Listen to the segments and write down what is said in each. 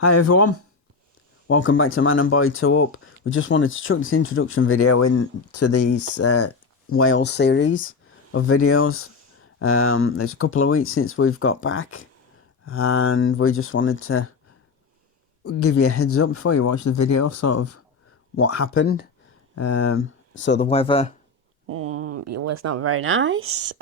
Hi everyone, welcome back to Man and Boy 2 Up. We just wanted to chuck this introduction video into these Wales series of videos. It's a couple of weeks since we've got back and we just wanted to give you a heads up before you watch the video, sort of what happened. So the weather... It was not very nice.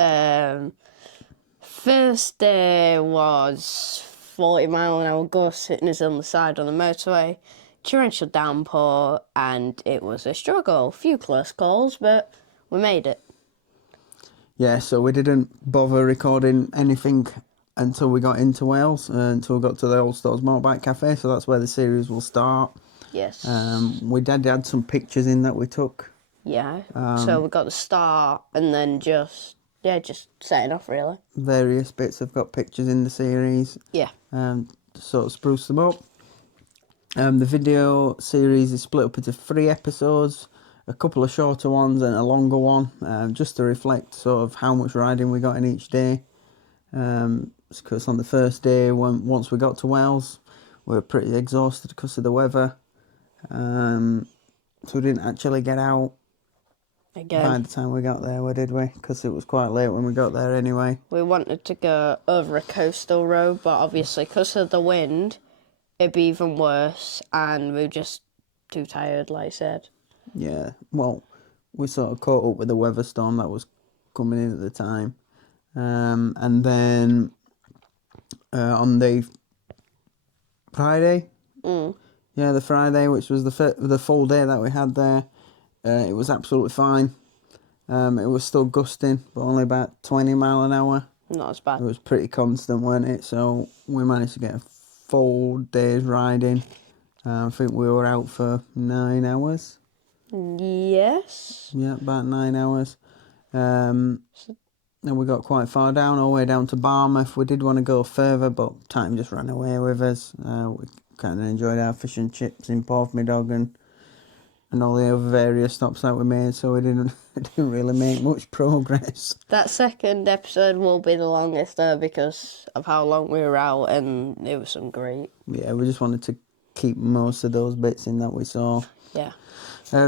First day was 40-mile-an-hour gust hitting us on the side on the motorway, torrential downpour, and it was a struggle. Few close calls, but we made it. Yeah, so we didn't bother recording anything until we got into Wales, until we got to the Old Stores Motorbike Cafe, so that's where the series will start. Yes. We did add some pictures in that we took. Yeah. So we got the start and then just setting off really. Various bits have got pictures in the series. Yeah. To sort of spruce them up. The video series is split up into 3 episodes, a couple of shorter ones and a longer one, just to reflect sort of how much riding we got in each day. Because on the first day, once we got to Wales, we were pretty exhausted because of the weather. So we didn't actually get out Again. by the time we got there, did we? Because it was quite late when we got there anyway. We wanted to go over a coastal road, but obviously because of the wind, it'd be even worse, and we were just too tired, like I said. Yeah, well, we sort of caught up with the weather storm that was coming in at the time. And then on the Friday, the Friday, which was the full day that we had there, it was absolutely fine. It was still gusting, but only about 20 mile an hour. Not as bad. It was pretty constant, weren't it? So we managed to get a full day's riding. I think we were out for 9 hours. Yes. Yeah, about 9 hours. And we got quite far down, all the way down to Barmouth. We did want to go further, but time just ran away with us. We kind of enjoyed our fish and chips in Porthmeadog and all the other various stops that we made, so we didn't really make much progress. That second episode will be the longest though because of how long we were out, and it was some great. Yeah, we just wanted to keep most of those bits in that we saw. Yeah.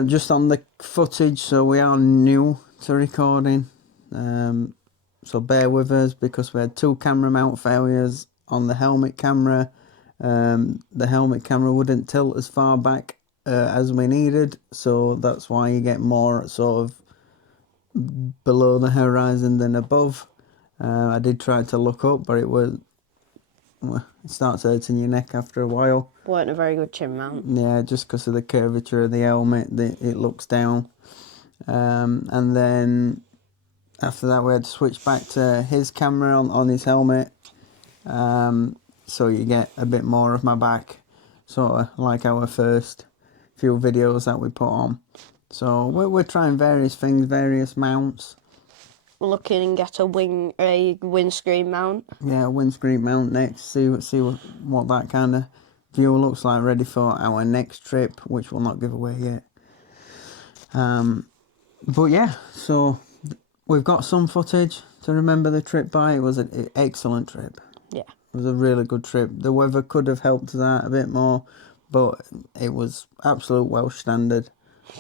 Just on the footage, so we are new to recording, so bear with us because we had 2 camera mount failures on the helmet camera. The helmet camera wouldn't tilt as far back as we needed, so that's why you get more sort of below the horizon than above. I did try to look up, but it starts hurting your neck after a while. Weren't a very good chin mount. Yeah, just because of the curvature of the helmet, it looks down. And then after that we had to switch back to his camera on his helmet, so you get a bit more of my back, sort of like our first few videos that we put on. So we're trying various things, various mounts. We're looking at a windscreen mount. Yeah, windscreen mount next. See what that kind of view looks like, ready for our next trip, which we'll not give away yet. But yeah, so we've got some footage to remember the trip by. It was an excellent trip. Yeah. It was a really good trip. The weather could have helped us out a bit more, but it was absolute Welsh standard.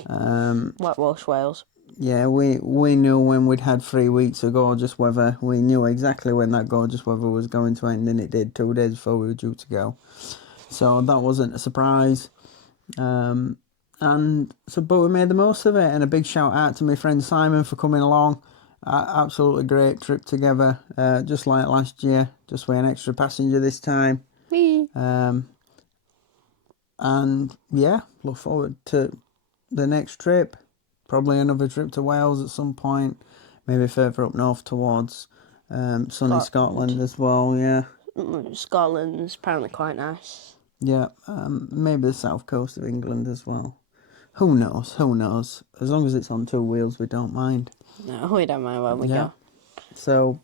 Wet Welsh Wales. Yeah, we knew when we'd had 3 weeks of gorgeous weather. We knew exactly when that gorgeous weather was going to end, and it did 2 days before we were due to go. So that wasn't a surprise. But we made the most of it, and a big shout out to my friend Simon for coming along. Absolutely great trip together, just like last year, just with an extra passenger this time. Me. And yeah, look forward to the next trip. Probably another trip to Wales at some point, maybe further up north towards sunny Scotland as well. Yeah, Scotland's apparently quite nice. yeah, maybe the south coast of England as well. Who knows? Who knows? As long as it's on 2 wheels, we don't mind. No, we don't mind when we go. So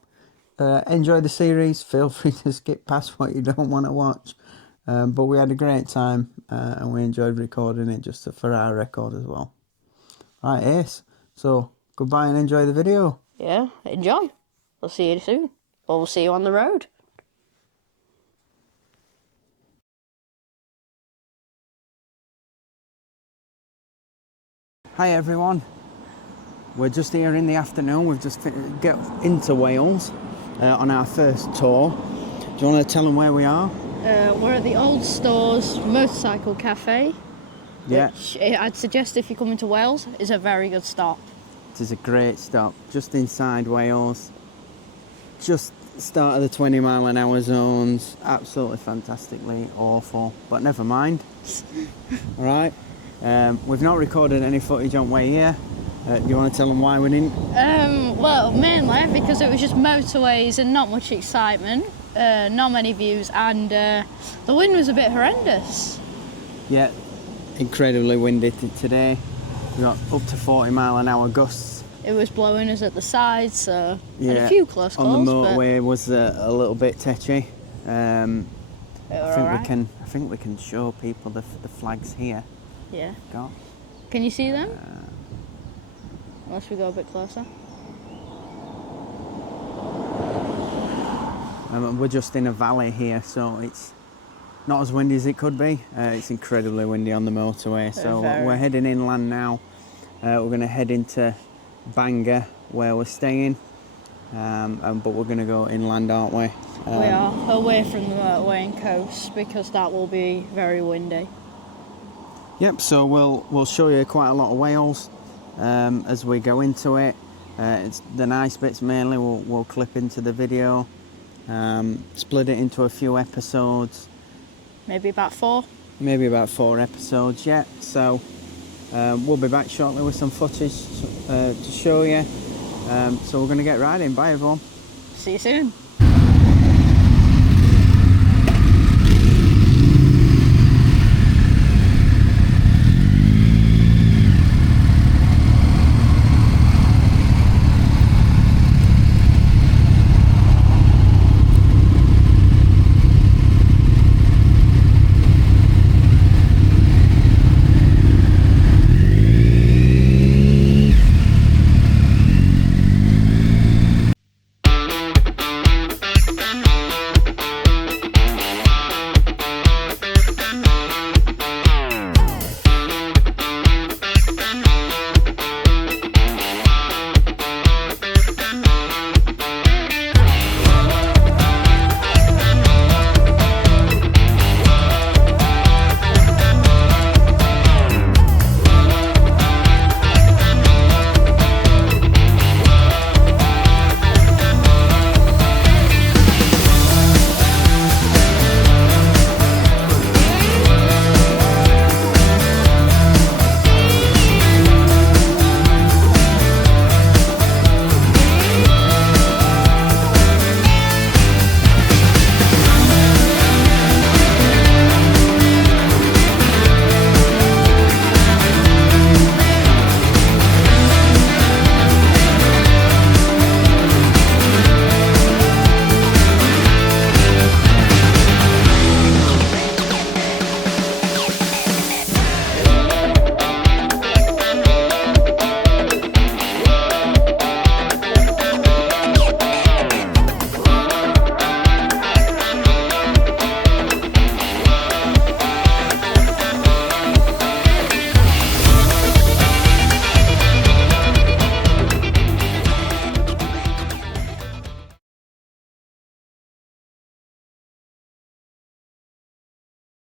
enjoy the series. Feel free to skip past what you don't want to watch. But we had a great time and we enjoyed recording it just for our record as well. Right, Ace. So goodbye and enjoy the video. Yeah, enjoy. We'll see you soon. Or we'll see you on the road. Hi everyone. We're just here in the afternoon. We've just get into Wales on our first tour. Do you want to tell them where we are? We're at the Old Stores Motorcycle Cafe, Yeah, which I'd suggest if you're coming to Wales is a very good stop. it is a great stop. Just inside Wales. Just start of the 20-mile-an-hour zones. Absolutely fantastically awful, but never mind. All right. We've not recorded any footage on way here. Do you want to tell them why we didn't? Well, mainly because it was just motorways and not much excitement, not many views, and the wind was a bit horrendous. Yeah, incredibly windy today. We got up to 40-mile-an-hour gusts. It was blowing us at the sides, so had Yeah, a few close calls. on the motorway was a little bit tetchy. I think we can show people the flags here. Yeah. Got. Can you see them? Unless we go a bit closer. We're just in a valley here, so it's not as windy as it could be. It's incredibly windy on the motorway, so we're heading inland now. We're going to head into Bangor, where we're staying, but we're going to go inland, aren't we? We are, away from the motorway and coast, because that will be very windy. Yep, so we'll show you quite a lot of Wales as we go into it. It's the nice bits mainly we'll clip into the video, split it into a few episodes. Maybe about 4. Maybe about 4 episodes, yeah. So we'll be back shortly with some footage to show you. So we're going to get riding. Bye everyone. See you soon.